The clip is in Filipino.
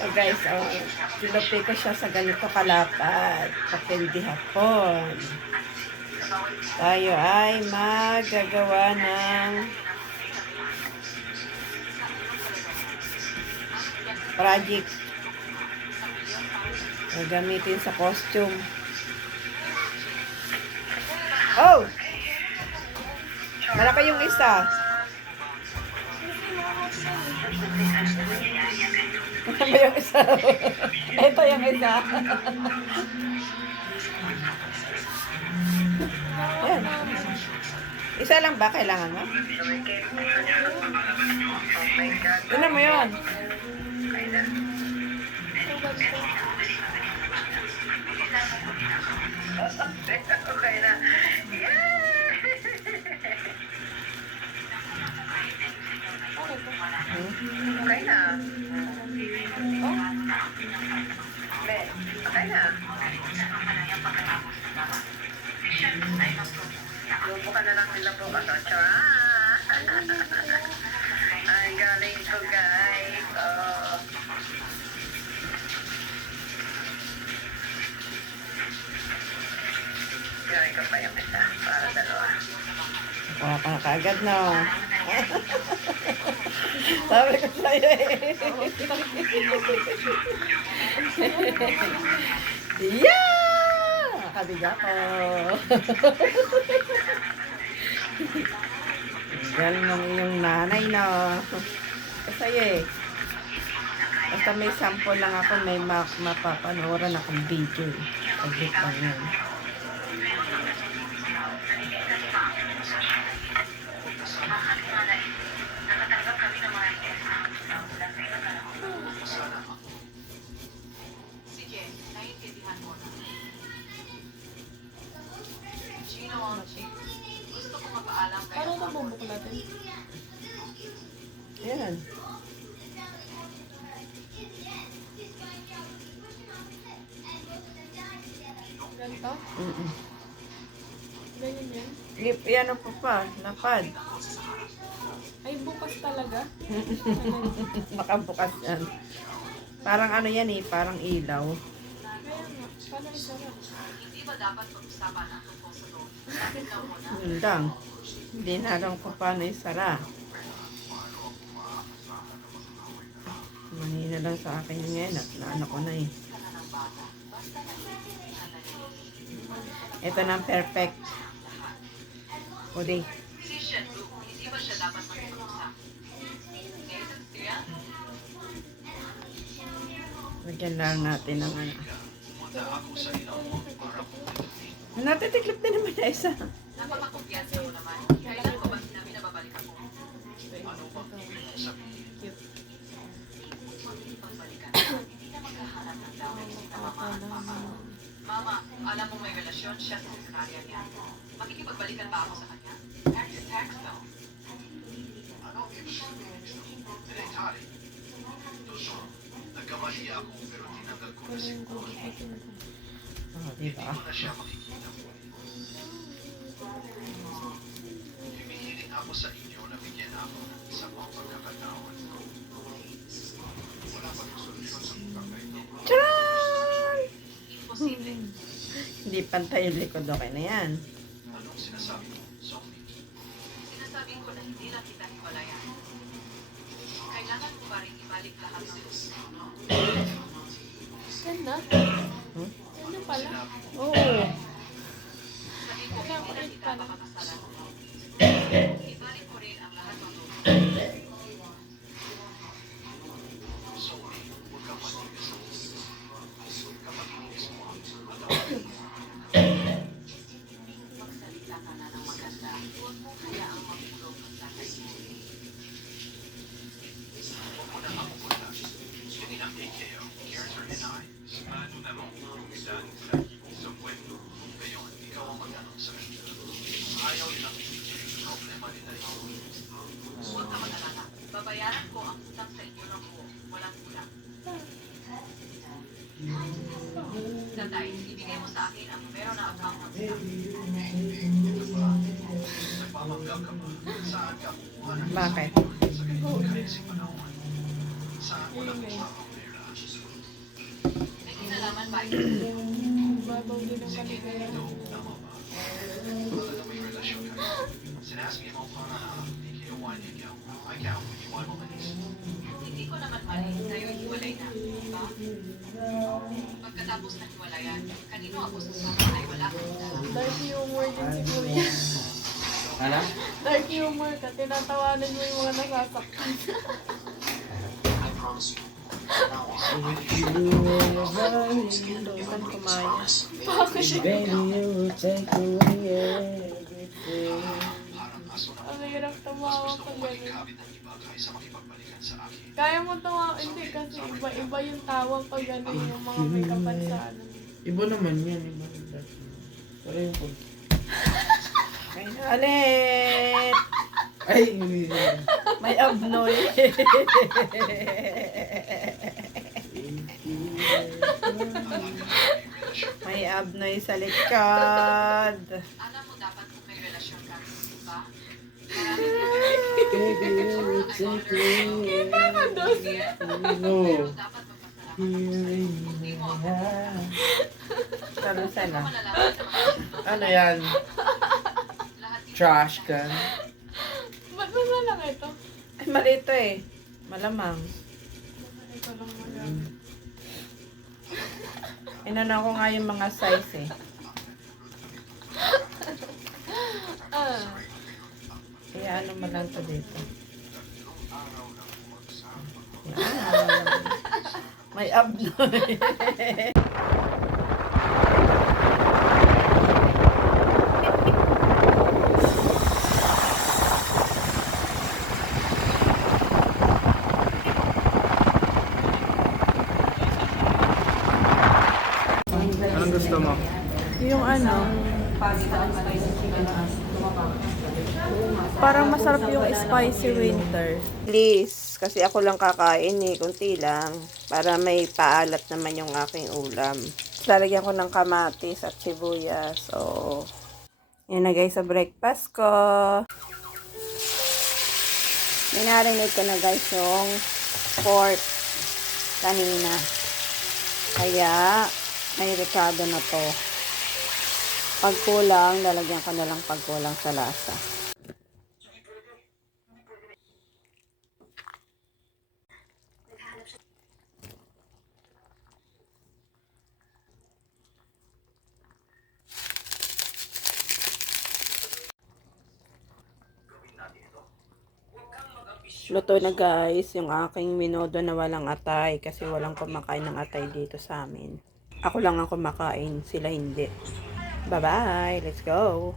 So guys, tinupi ko siya sa ganito kalapad. Kapindi hapon. Tayo ay magagawa ng project. Gagamitin sa costume. Oh! Malaki yung isa. Ito ba yung isa? Ito yung isa. Yan. Isa lang ba kailangan mo? Tignan mo yun. Okay na. Okay na. Okay na. Lupo ka na lang nila po ka. Ang galing ko, guys. Oh. Gawin ko pa yung isa para dalawa. Kuha ka na kaagad, no? Sabi ko sa'yo eh. Yeah! Nakabiga ko. Galing ng iyong nanay, no? Kasi eh. Basta may sample lang ako, may mapapanoran akong video. Pag-hit lang yun. Sige, naiintindihan mo na. Gino ang chick. Gusto ko mapaalam kayo. Paano ito bubuklatin? Yan. Ganito? Ganyan yan? Yan ang pa, lapad. Ay, bukas talaga? Makabukas yan. Parang ano yan eh, parang ilaw. Kaya nga, paano isarap? Hindi ba dapat pag-usapan ang tungkol sa doon? Bakit daw mo na? Yun lang. Hindi na alam ko paano isara. Manina lang sa akin yun ngayon at naano ko na eh. Ito na ang perfect. Uli. Si Shendu, hindi ba siya dapat mag-usap? Nathan Tia? Lagyan lang natin ng ano. Natitiklip din naman na isa. Napakakumpiyansa mo naman. Kailan ko ba sinabi na babalik ako? Ano bang ibig mong sabihin? Pagbalikan, hindi na maghahanap ng dami si Mama at Papa. Mama, alam mo may relasyon siya sa sekretarya niya. Makikipagbalikan ba ako sa kanya? Text daw. Ano ibig sabihin nito? Elementary. Tuso, nagkamali ako pero tinanggal ko na siguro. Oh, diba? Hindi ko na siya makikita muli. Humihiling ako sa inyo na bigyan ako ng isang mga pagkakataon. Wala pa yung solusyon sa pagkakaito. Charan! Imposible. Hindi pantay yung likod. Okay na yan. Anong sinasabi mo, Sophie? Sinasabi ko na hindi lang kita hiwalayan. Kailangan ko pa rin ibalik lahat ng gusto. Ganda? Hmm? Ganda pala. Oo. Sabi ko, Kaya hindi na kulit kita pala. makakasalan. Ibalik ko rin ang lahat ng gusto. Sophie, huwag kang matigas sa ulo. Kapag iniis mo ang Magsalita ka na ng maganda. Huwag mo hayaang magulong ang tatay. huwag mo na ako wala. Yun ang AKO, Character and I. Ano naman yung isang sa Samuel. Ngayon, ikaw ang mag-anong sa kanya. Ayaw yun ang problema nila ito. Huwag ka mag-alala. Babayaran ko ang utang sa inyo ng buo. Walang kulang. Tatay, ibigay mo sa akin ang numero na account ng utang. Ito ba? Nagpapangga ka ba? Saan ka kukuha ng Bakit? sa ganitong crazy panahon? Saan mo lang magpapapera? May kinalaman ba ito? Yung babaw din ang kaligayahan. Talaga may relasyon kayo. Sinasabi mo pa na hindi kinuha niya ikaw iwan mo manis. Hindi ko naman mali. Tayo hiwalay na. Diba? Pagkatapos ng hiwalayan, kanino ako sasama ay wala kang kinalaman. Dark humor din si Kuya. Ano? Dark humor ka. Tinatawanan mo yung mga nasasaktan. I promise you. Doon kumain. Baby, you will take away everything. Parang aso na Ang hirap tumawa gusto pag mo maging ganun. kabit ng iba kaysa makipagbalikan sa akin. Kaya mo tumawa. Hindi kasi iba-iba yung tawa pag ano yung mga may kapansanan. Iba naman yan, iba naman. Pero yung pag... Ay, ulit! Ay, hindi yan. May abnoy. May abnoy sa likod. Alam mo dapat kung may relasyon ka, diba? Baby, you will take away everything. No. Dapat magpasalamat Here in Hindi mo my ako. heart. Karusela. Malalaman naman Ano yan? lahat dito. Trash can? Ba't mo lang ito? Ay, mali ito eh. Malamang. Ito lang magamit. Inano ko nga yung mga size eh. Ah. Kaya ano mo lang to dito. Yan. May abnoy. Anong gusto mo? Yung ano, parang masarap yung spicy winter. Please, kasi ako lang kakain eh, kunti lang. Para may paalat naman yung aking ulam. Lalagyan ko ng kamatis at sibuyas. So, yan na guys sa breakfast ko. Minarinate ko na guys yung pork kanina. Kaya, may rekado na to. Pag kulang, lalagyan ko na lang pag kulang sa lasa. Luto na guys, yung aking minodo na walang atay kasi walang kumakain ng atay dito sa amin. Ako lang ang kumakain, sila hindi. Bye-bye, let's go!